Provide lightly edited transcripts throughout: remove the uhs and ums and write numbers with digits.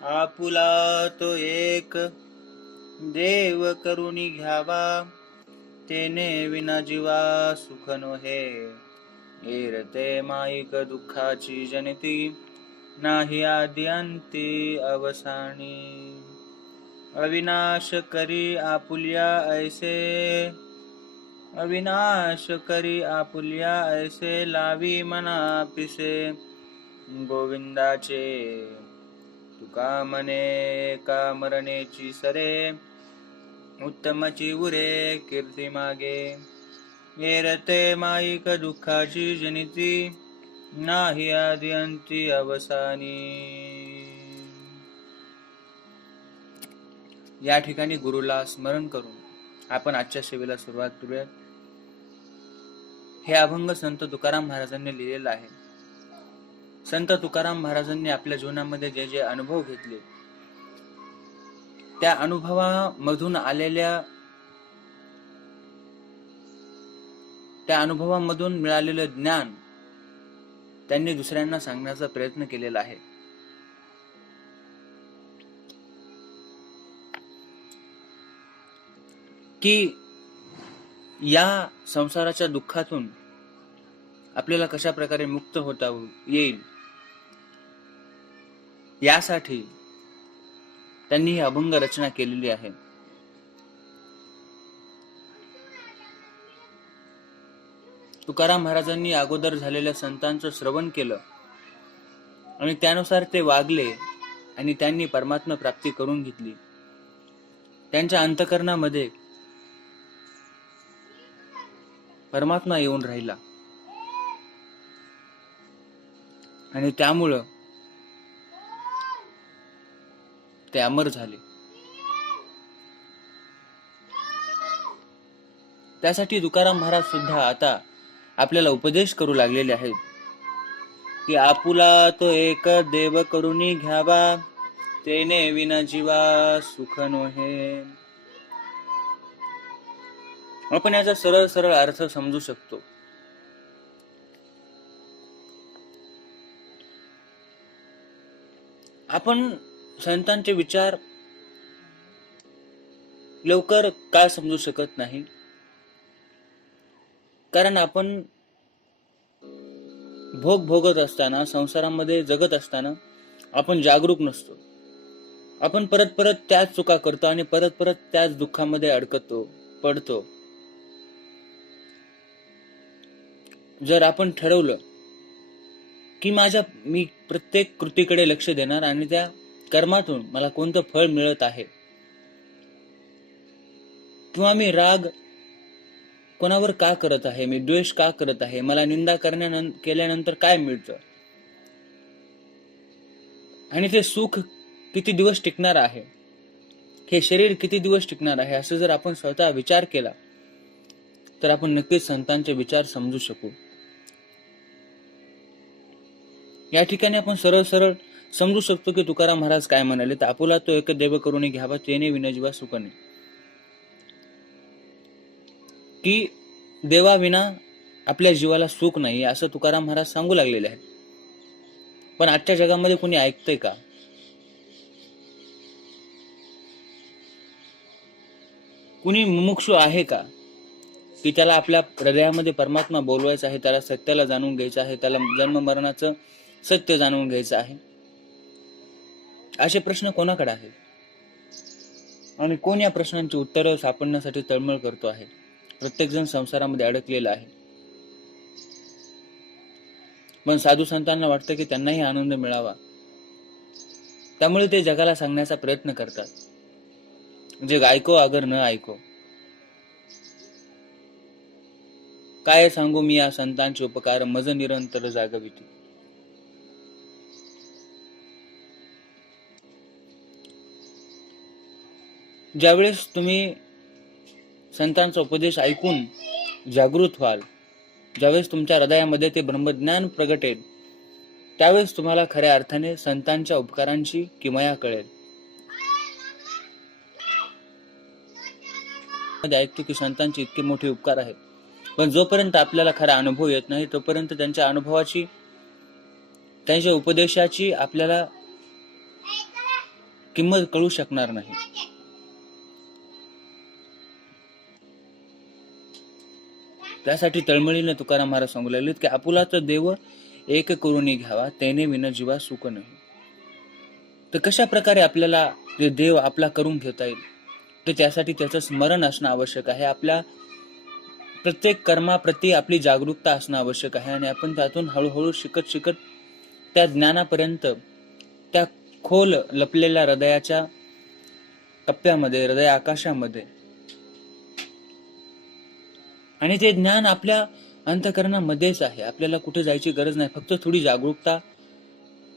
आपुला तो एक देव करुणी घ्यावा, तेने विना जीवा सुख नोहे. एरते माईक दुःखाची जनिती, नाही आदि अंती अवसानी. अविनाश करी आपुल्या ऐसे, अविनाश करी आपुल्या ऐसे, लावी मना पिसे गोविंदाचे. तुका मने का मरणेची सरे, उत्तमची उरे कीर्ती मागे. येरते माईक दुःखाची जनिती, नाही आदि अंती अवसानी. या ठिकाणी गुरुला स्मरण करून आपण आजच्या सेवेला सुरुवात करूया. हे अभंग संत तुकाराम महाराजांनी लिहिलेलं आहे. संत तुकाराम महाराजांनी आपल्या जीवनामध्ये जे जे अनुभव घेतले, त्या अनुभवामधून आलेल्या, त्या अनुभवामधून मिळालेलं ज्ञान त्यांनी दुसऱ्यांना सांगण्याचा प्रयत्न केलेला आहे. की या संसाराच्या दुःखातून आपल्याला कशा प्रकारे मुक्त होता येईल, यासाठी त्यांनी ही अभंग रचना केलेली आहे. तुकाराम महाराजांनी अगोदर झालेल्या संतांचं श्रवण केलं आणि त्यानुसार ते वागले आणि त्यांनी परमात्मा प्राप्ती करून घेतली. त्यांच्या अंतःकरणामध्ये परमात्मा येऊन राहिला आणि त्यामुळं ते अमर झाले. त्यासाठी तुकाराम महाराज सुद्धा आता आपल्याला उपदेश करू लागलेले आहेत की आपुला तो एक देव करुणी घ्यावा, तेने विना जीवा सुख नोहे. आपण याचा सरळ सरळ अर्थ समजू शकतो. आपण संतांचे विचार लवकर का समजू शकत नाही? कारण आपण भोग भोगत असताना, संसारामध्ये जगत असताना आपण जागरूक नसतो. आपण परत परत त्याच चुका करतो आणि परत परत त्याच दुःखामध्ये अडकतो, पडतो. जर आपण ठरवलं की मी प्रत्येक कृतीकडे लक्ष देणार आणि त्या कर्मातून मला कोणतं फळ मिळत आहे, किंवा मी राग कोणावर का करत आहे, मी द्वेष का करत आहे, मला निंदा केल्यानंतर काय मिळतं आणि ते सुख किती दिवस टिकणार आहे, हे शरीर किती दिवस टिकणार आहे, असं जर आपण स्वतः विचार केला तर आपण नक्कीच संतांचे विचार समजू शकू. या ठिकाणी आपण सरळ सरळ समजू शकतो की तुकाराम महाराज काय म्हणाले. तर आपुला तो एक देव करुणी घ्यावा, तेने विना जीवा सुख नये. की देवाविना आपल्या जीवाला सुख नाही, असं तुकाराम महाराज सांगू लागलेले आहेत. पण आजच्या जगामध्ये कोणी ऐकतंय का? कुणी मुमुक्षु आहे का की त्याला आपल्या हृदयामध्ये परमात्मा बोलवायचा आहे, त्याला सत्याला जाणून घ्यायचं आहे, त्याला जन्म मरणाचं सत्य जाणून घ्यायचं आहे? असे प्रश्न कोणाकडे आहेत आणि कोण या प्रश्नांची उत्तरं सापडण्यासाठी तळमळ करतो आहे? प्रत्येक जण संसारामध्ये अडकलेला आहे. पण साधू संतांना वाटतं की त्यांनाही आनंद मिळावा, त्यामुळे ते जगाला सांगण्याचा प्रयत्न करतात, जे ऐको अगर न ऐको. काय सांगू मी या संतांचे उपकार, मज निरंतर जागविती. ज्यावेळेस तुम्ही संतांचा उपदेश ऐकून जागृत व्हाल, ज्यावेळेस तुमच्या हृदयामध्ये ते ब्रह्मज्ञान प्रगटेल, त्यावेळेस तुम्हाला खऱ्या अर्थाने संतांच्या उपकारांची किमया कळेल. ऐकतो की संतांचे इतके मोठे उपकार आहेत, पण जोपर्यंत आपल्याला खरा अनुभव येत नाही तोपर्यंत त्यांच्या अनुभवाची, त्यांच्या उपदेशाची आपल्याला किंमत कळू शकणार नाही. त्यासाठी तळमळीने तुकाराम महाराज सांगू लागलेत की आपुलाचा देव एक करून घ्यावा, त्याने विन जीवा सुख नाही. तर कशा प्रकारे आपल्याला ते देव आपला करून घेता येईल, तर त्यासाठी त्याचं स्मरण असणं आवश्यक आहे. आपल्या प्रत्येक कर्माप्रती आपली जागरूकता असणं आवश्यक आहे. आणि आपण त्यातून हळूहळू शिकत शिकत त्या ज्ञानापर्यंत, त्या खोल लपलेल्या हृदयाच्या टप्प्यामध्ये, हृदय आकाशामध्ये, आणि ते ज्ञान आपल्या अंतःकरणामध्येच आहे. आपल्याला कुठे जायची गरज नाही, फक्त थोडी जागरूकता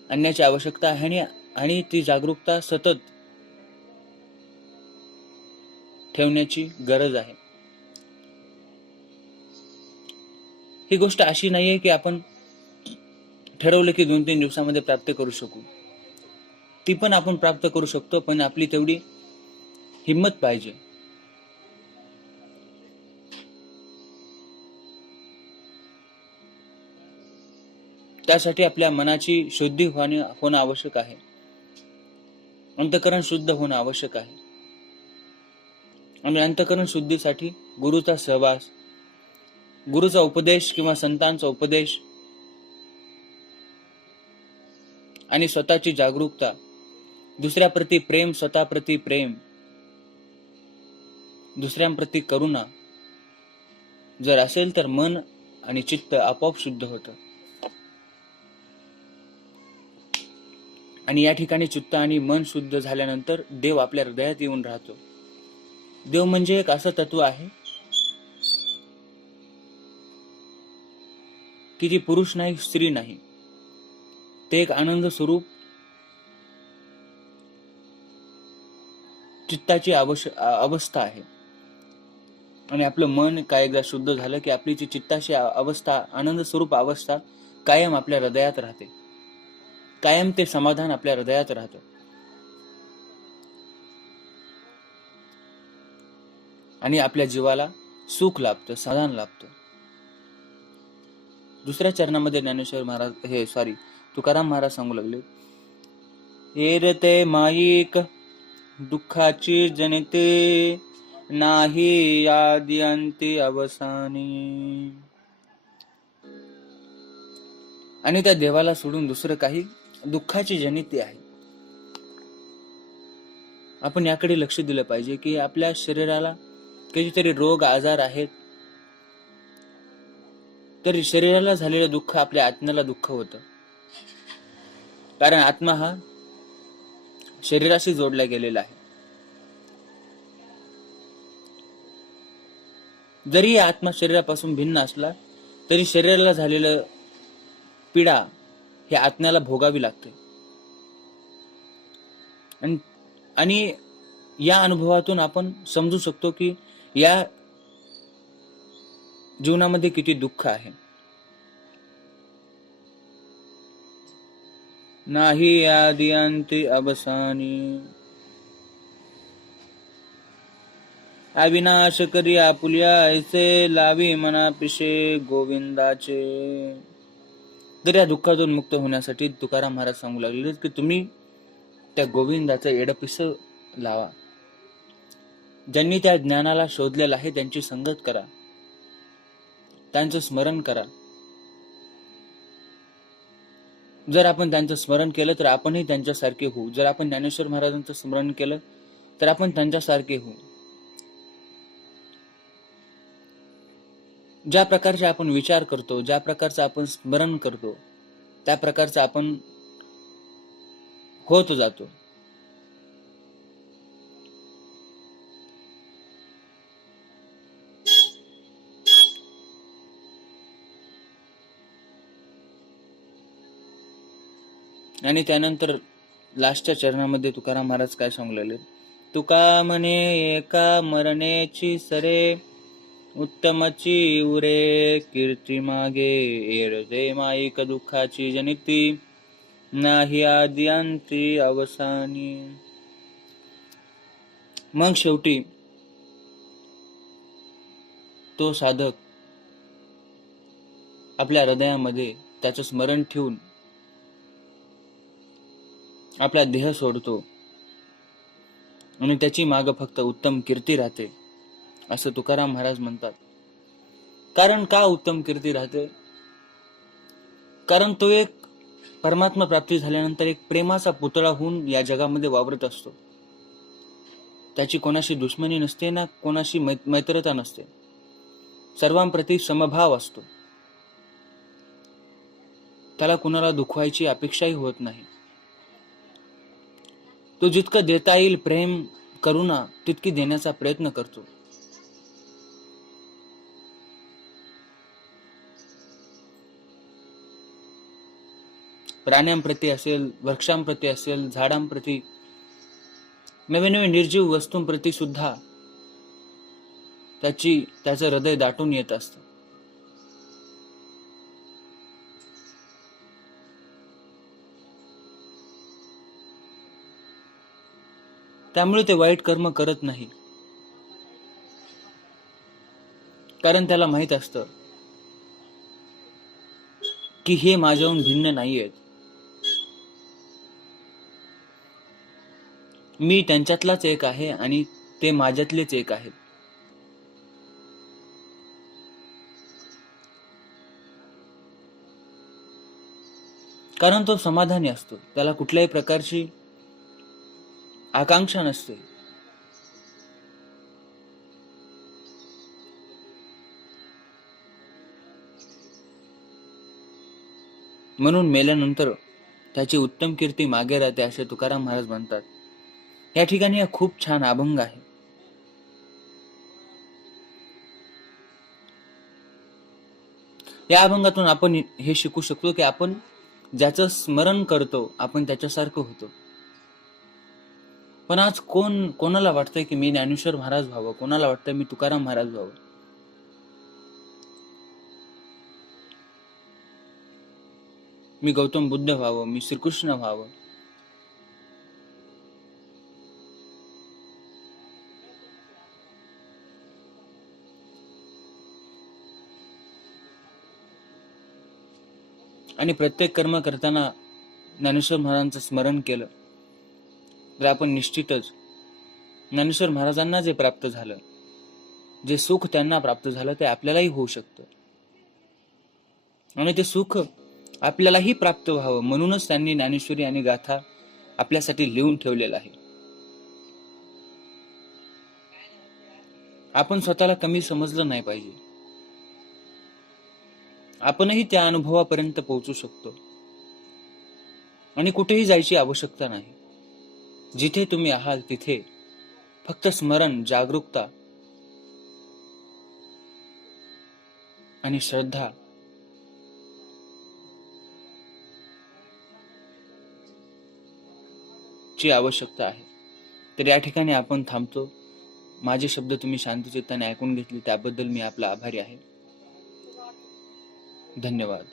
आणण्याची आवश्यकता आहे. आणि ती जागरूकता सतत ठेवण्याची गरज आहे. ही गोष्ट अशी नाहीये की आपण ठरवलं की 2-3 दिवसामध्ये प्राप्त करू शकू. ती पण आपण प्राप्त करू शकतो, पण आपली तेवढी हिंमत पाहिजे. त्यासाठी आपल्या मनाची शुद्धी होणं आवश्यक आहे. अंतःकरण शुद्ध होणं आवश्यक आहे. आणि अंतःकरण शुद्धीसाठी गुरुचा सहवास, गुरुचा उपदेश किंवा संतांचा उपदेश आणि स्वतःची जागरूकता, दुसऱ्याप्रती प्रेम, स्वतःप्रती प्रेम, दुसऱ्यांप्रती करुणा जर असेल तर मन आणि चित्त आपोआप शुद्ध होतं. आणि या ठिकाणी चित्त आणि मन शुद्ध झाल्यानंतर देव आपल्या हृदयात येऊन राहतो. देव म्हणजे एक असं तत्व आहे की ती पुरुष नाही, स्त्री नाही, ते एक आनंद स्वरूप चित्ताची अवस्था आहे. आणि आपलं मन काय एकदा शुद्ध झालं की आपली जी चित्ताची अवस्था, आनंद स्वरूप अवस्था कायम आपल्या हृदयात राहते. कायम ते समाधान आपल्या हृदयात राहतं. आणि आपल्या जीवाला सुख लाभतं, समाधान लाभतं. दुसऱ्या चरणामध्ये ज्ञानेश्वर महाराज तुकाराम महाराज सांगू लागले, एरते माईक दुःखाची जनिते, नाही आदि अंती अवसानी. आणि त्या देवाला सोडून दुसरं काही दुःखाची जनिती आहे. आपण याकडे लक्ष दिलं पाहिजे की आपल्या शरीराला काहीतरी रोग आजार आहेत, तर शरीराला झालेलं दुःख आपल्या आत्म्याला दुःख होतं. कारण आत्मा हा शरीराशी जोडला गेलेला आहे. जरी आत्मा शरीरापासून भिन्न असला तरी शरीराला झालेलं पीडा हे आत्म्याला भोगावी लागते. आणि या अनुभवातून आपण समजू शकतो की या जीवनामध्ये किती दुःख आहे. नाही आदि अंती अवसानी, अविनाश करी आपुल्या ऐसे, लावी मना पिशे गोविंदाचे. तर या दुःखातून मुक्त होण्यासाठी तुकाराम महाराज सांगू लागले की तुम्ही त्या गोविंदाचं एडपिस लावा. ज्यांनी त्या ज्ञानाला शोधलेलं आहे त्यांची संगत करा, त्यांचं स्मरण करा. जर आपण त्यांचं स्मरण केलं तर आपणही त्यांच्यासारखे होऊ. जर आपण ज्ञानेश्वर महाराजांचं स्मरण केलं तर आपण त्यांच्यासारखे होऊ. ज्या प्रकारचे आपण विचार करतो, ज्या प्रकारचं आपण स्मरण करतो, त्या प्रकारचं आपण होत जातो. आणि त्यानंतर लास्टच्या चरणामध्ये तुकाराम महाराज काय सांगू लागले, तुका म्हणे एका मरणेची सरे, उत्तमची उरे कीर्ती मागे, एरते माईक दुःखाची जनिती, नाही आदि अंती अवसानी. मग शेवटी तो साधक आपल्या हृदयामध्ये त्याचं स्मरण ठेवून आपला देह सोडतो. आणि त्याची माग फक्त उत्तम कीर्ती राहते, असं तुकाराम महाराज म्हणतात. कारण का उत्तम कीर्ती राहते? कारण तो एक परमात्मा प्राप्ती झाल्यानंतर एक प्रेमाचा पुतळा होऊन या जगामध्ये वावरत असतो. त्याची कोणाशी दुश्मनी नसते ना कोणाशी मैत्रता नसते. सर्वांप्रती समभाव असतो. त्याला कुणाला दुखवायची अपेक्षाही होत नाही. तो जितकं देता येईल प्रेम करुणा तितकी देण्याचा प्रयत्न करतो. प्राण्यांप्रती असेल, वृक्षांप्रती असेल, झाडांप्रती, नवीन नवीन निर्जीव वस्तूंप्रती सुद्धा त्याचं हृदय दाटून येत असतं. त्यामुळे ते वाईट कर्म करत नाही. कारण त्याला माहित असतं की हे माझ्याहून भिन्न नाहीयेत. मी त्यांच्यातलाच एक आहे आणि ते माझ्यातलेच एक आहेत. कारण तो समाधानी असतो. त्याला कुठल्याही प्रकारची आकांक्षा नसते. म्हणून मेल्यानंतर त्याची उत्तम कीर्ती मागे राहते, असे तुकाराम महाराज म्हणतात. या ठिकाणी हा खूप छान अभंग आहे. या अभंगातून आपण हे शिकू शकतो की आपण ज्याचं स्मरण करतो आपण त्याच्यासारखं होतो. पण आज कोणाला वाटतंय की मी ज्ञानेश्वर महाराज व्हावं, कोणाला वाटतंय मी तुकाराम महाराज व्हावं. मी गौतम बुद्ध व्हावं, मी श्रीकृष्ण व्हावं. आणि प्रत्येक कर्म करताना ज्ञानेश्वर महाराजांचं स्मरण केलं तर आपण निश्चितच ज्ञानेश्वर महाराजांना जे प्राप्त झालं, जे सुख त्यांना प्राप्त झालं ते आपल्यालाही होऊ शकतं. आणि ते सुख आपल्यालाही प्राप्त व्हावं म्हणूनच त्यांनी ज्ञानेश्वरी आणि गाथा आपल्यासाठी लिहून ठेवलेलं आहे. आपण स्वतःला कमी समजलं नाही पाहिजे. आपणही त्या अनुभवापर्यंत पोहोचू शकतो आणि कुठेही जायची आवश्यकता नाही. जिथे तुम्ही आहात तिथे फक्त स्मरण, जागरूकता आणि श्रद्धा ची आवश्यकता आहे. तर या ठिकाणी आपण थांबतो. माझे शब्द तुम्ही शांतचित्ताने ऐकून घेतले त्याबद्दल मी आपला आभारी आहे. धन्यवाद.